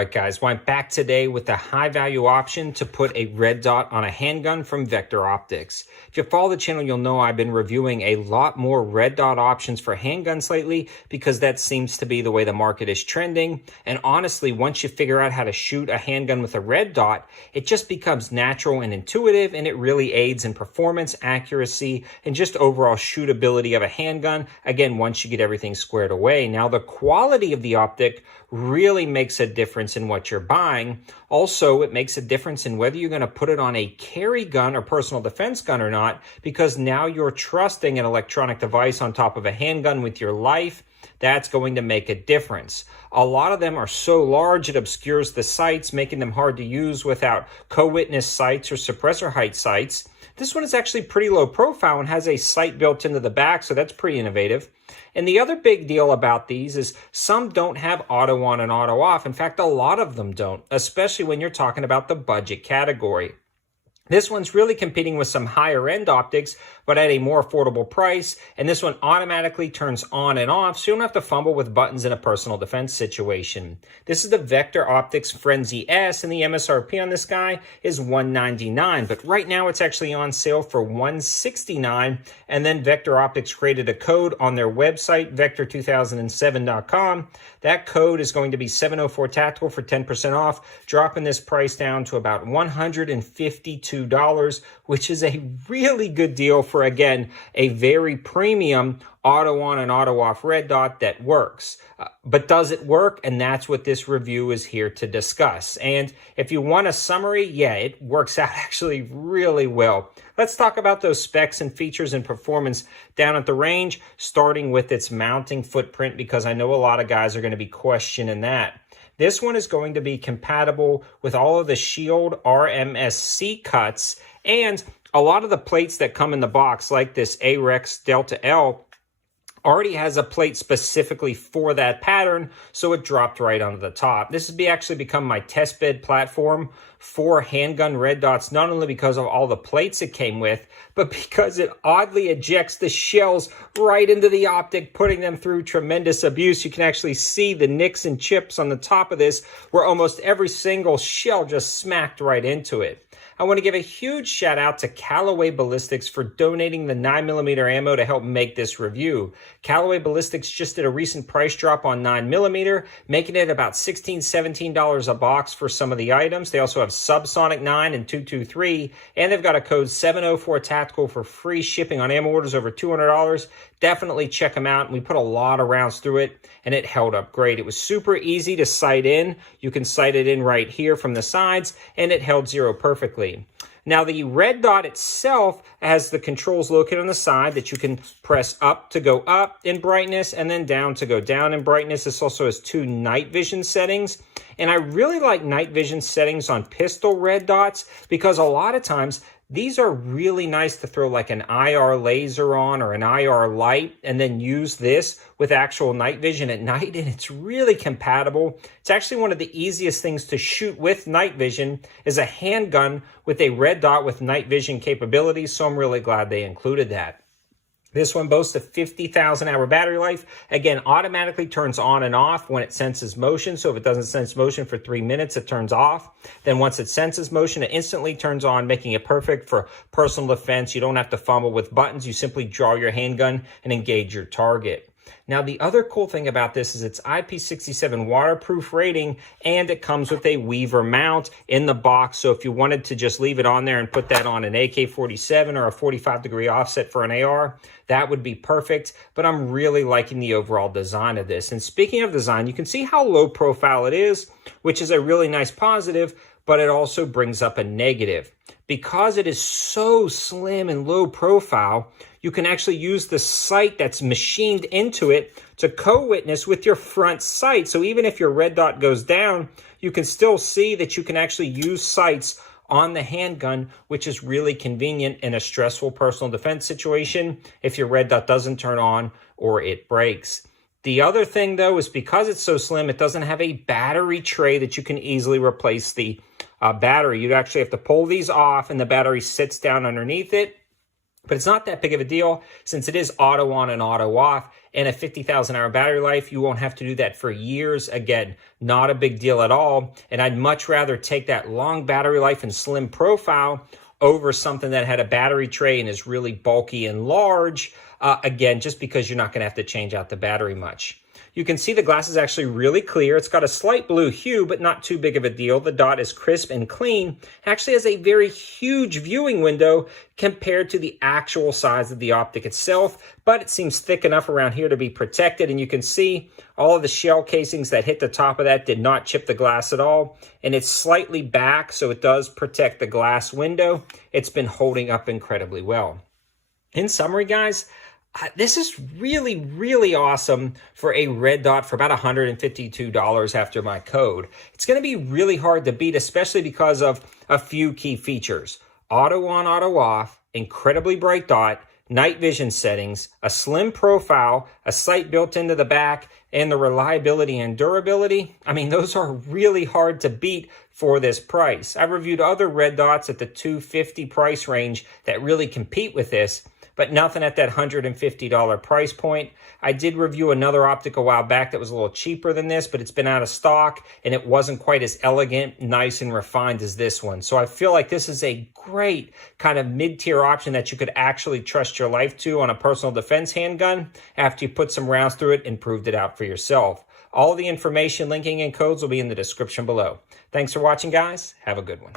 right, guys, well, I'm back today with a high value option to put a red dot on a handgun from Vector Optics. If you follow the channel, you'll know I've been reviewing a lot more red dot options for handguns lately because that seems to be the way the market is trending. And honestly, once you figure out how to shoot a handgun with a red dot, it just becomes natural and intuitive, and it really aids in performance, accuracy, and just overall shootability of a handgun. Again, once you get everything squared away. Now, the quality of the optic really makes a difference in what you're buying. Also, it makes a difference in whether you're going to put it on a carry gun or personal defense gun or not, because now you're trusting an electronic device on top of a handgun with your life. That's going to make a difference. A lot of them are so large it obscures the sights, making them hard to use without co-witness sights or suppressor height sights. This one is actually pretty low profile and has a sight built into the back, so that's pretty innovative. And the other big deal about these is some don't have auto on and auto off. In fact, a lot of them don't, especially when you're talking about the budget category. This one's really competing with some higher end optics, but at a more affordable price. And this one automatically turns on and off, so you don't have to fumble with buttons in a personal defense situation. This is the Vector Optics Frenzy S, and the MSRP on this guy is $199. But right now it's actually on sale for $169. And then Vector Optics created a code on their website, vector2007.com. That code is going to be 704 Tactical for 10% off, dropping this price down to about $152, which is a really good deal for, again, a very premium auto on and auto off red dot that works. But does it work? And that's what this review is here to discuss. And if you want a summary, yeah, it works out actually really well. Let's talk about those specs and features and performance down at the range, starting with its mounting footprint, because I know a lot of guys are going to be questioning that. This one is going to be compatible with all of the Shield RMSc cuts, and a lot of the plates that come in the box, like this AREX Delta L, already has a plate specifically for that pattern, so it dropped right onto the top. This has actually become my test bed platform for handgun red dots, not only because of all the plates it came with, but because it oddly ejects the shells right into the optic, putting them through tremendous abuse. You can actually see the nicks and chips on the top of this, where almost every single shell just smacked right into it. I want to give a huge shout out to Callaway Ballistics for donating the 9mm ammo to help make this review. Callaway Ballistics just did a recent price drop on 9mm, making it about $16, $17 a box for some of the items. They also have Subsonic 9 and 223, and they've got a code 704 Tactical for free shipping on ammo orders over $200. Definitely check them out. We put a lot of rounds through it, and it held up great. It was super easy to sight in. You can sight it in right here from the sides, and it held zero perfectly. Now, the red dot itself has the controls located on the side that you can press up to go up in brightness and then down to go down in brightness. This also has two night vision settings. And I really like night vision settings on pistol red dots because a lot of times these are really nice to throw like an IR laser on or an IR light and then use this with actual night vision at night, and it's really compatible. It's actually one of the easiest things to shoot with night vision is a handgun with a red dot with night vision capabilities, so I'm really glad they included that. This one boasts a 50,000 hour battery life. Again, automatically turns on and off when it senses motion. So if it doesn't sense motion for 3 minutes, it turns off. Then once it senses motion, it instantly turns on, making it perfect for personal defense. You don't have to fumble with buttons. You simply draw your handgun and engage your target. Now, the other cool thing about this is it's IP67 waterproof rating, and it comes with a Weaver mount in the box. So if you wanted to just leave it on there and put that on an AK-47 or a 45-degree offset for an AR, that would be perfect. But I'm really liking the overall design of this. And speaking of design, you can see how low profile it is, which is a really nice positive, but it also brings up a negative. Because it is so slim and low profile, you can actually use the sight that's machined into it to co-witness with your front sight. So even if your red dot goes down, you can still see that you can actually use sights on the handgun, which is really convenient in a stressful personal defense situation if your red dot doesn't turn on or it breaks. The other thing, though, is because it's so slim, it doesn't have a battery tray that you can easily replace the battery. You'd actually have to pull these off, and the battery sits down underneath it. But it's not that big of a deal since it is auto on and auto off. and a 50,000 hour battery life. You won't have to do that for years. Again, not a big deal at all. And I'd much rather take that long battery life and slim profile over something that had a battery tray and is really bulky and large. Again, just because you're not going to have to change out the battery much. You can see the glass is actually really clear. It's got a slight blue hue, but not too big of a deal. The dot is crisp and clean. It actually has a very huge viewing window compared to the actual size of the optic itself, but it seems thick enough around here to be protected. And you can see all of the shell casings that hit the top of that did not chip the glass at all. And it's slightly back, so it does protect the glass window. It's been holding up incredibly well. In summary, guys, this is really, really awesome for a red dot for about $152 after my code. It's going to be really hard to beat, especially because of a few key features. Auto on, auto off, incredibly bright dot, night vision settings, a slim profile, a sight built into the back, and the reliability and durability. I mean, those are really hard to beat for this price. I've reviewed other red dots at the $250 price range that really compete with this, but nothing at that $150 price point. I did review another optic a while back that was a little cheaper than this, but it's been out of stock and it wasn't quite as elegant, nice, and refined as this one. So I feel like this is a great kind of mid-tier option that you could actually trust your life to on a personal defense handgun after you put some rounds through it and proved it out for yourself. All the information, linking, and codes will be in the description below. Thanks for watching, guys. Have a good one.